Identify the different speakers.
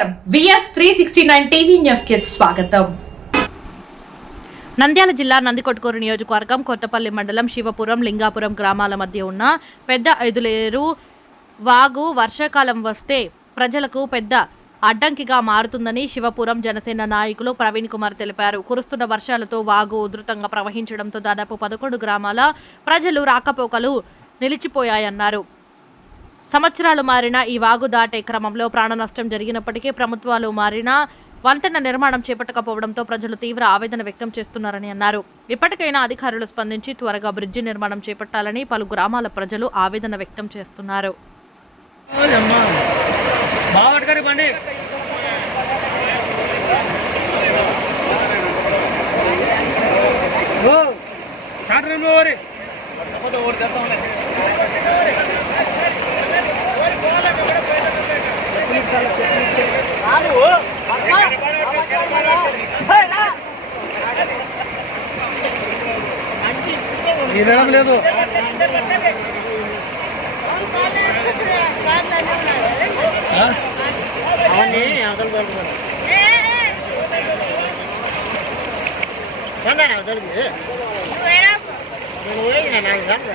Speaker 1: నమస్కారం. VS three sixty nine TV న్యూస్కి స్వాగతం.
Speaker 2: నంద్యాల జిల్లా నందికొట్కూరు నియోజకవర్గం కొత్తపల్లి మండలం శివపురం లింగాపురం గ్రామాల మధ్య ఉన్న పెద్ద ఐదులేరు వాగు వర్షాకాలం వస్తే ప్రజలకు పెద్ద అడ్డంకిగా మారుతుందని శివపురం జనసేన నాయకులు ప్రవీణ్ కుమార్ తెలిపారు. కురుస్తున్న వర్షాలతో వాగు ఉధృతంగా ప్రవహించడంతో దాదాపు పదకొండు గ్రామాల ప్రజలు రాకపోకలు నిలిచిపోయాయన్నారు. సంవత్సరాలు మారిన ఈ వాగు దాటే క్రమంలో ప్రాణ నష్టం జరిగినప్పటికీ ప్రభుత్వాలు మారినా వంతెన నిర్మాణం చేపట్టకపోవడంతో ప్రజలు తీవ్ర ఆవేదన వ్యక్తం చేస్తున్నారని అన్నారు. ఇప్పటికైనా అధికారులు స్పందించి త్వరగా బ్రిడ్జి నిర్మాణం చేపట్టాలని పలు గ్రామాల ప్రజలు ఆవేదన వ్యక్తం చేస్తున్నారు.
Speaker 3: ఓ వినడం లేదు? అవన్నీ అవతల పెడుతున్నారు అవతలకి నేను పోయినా సార్లు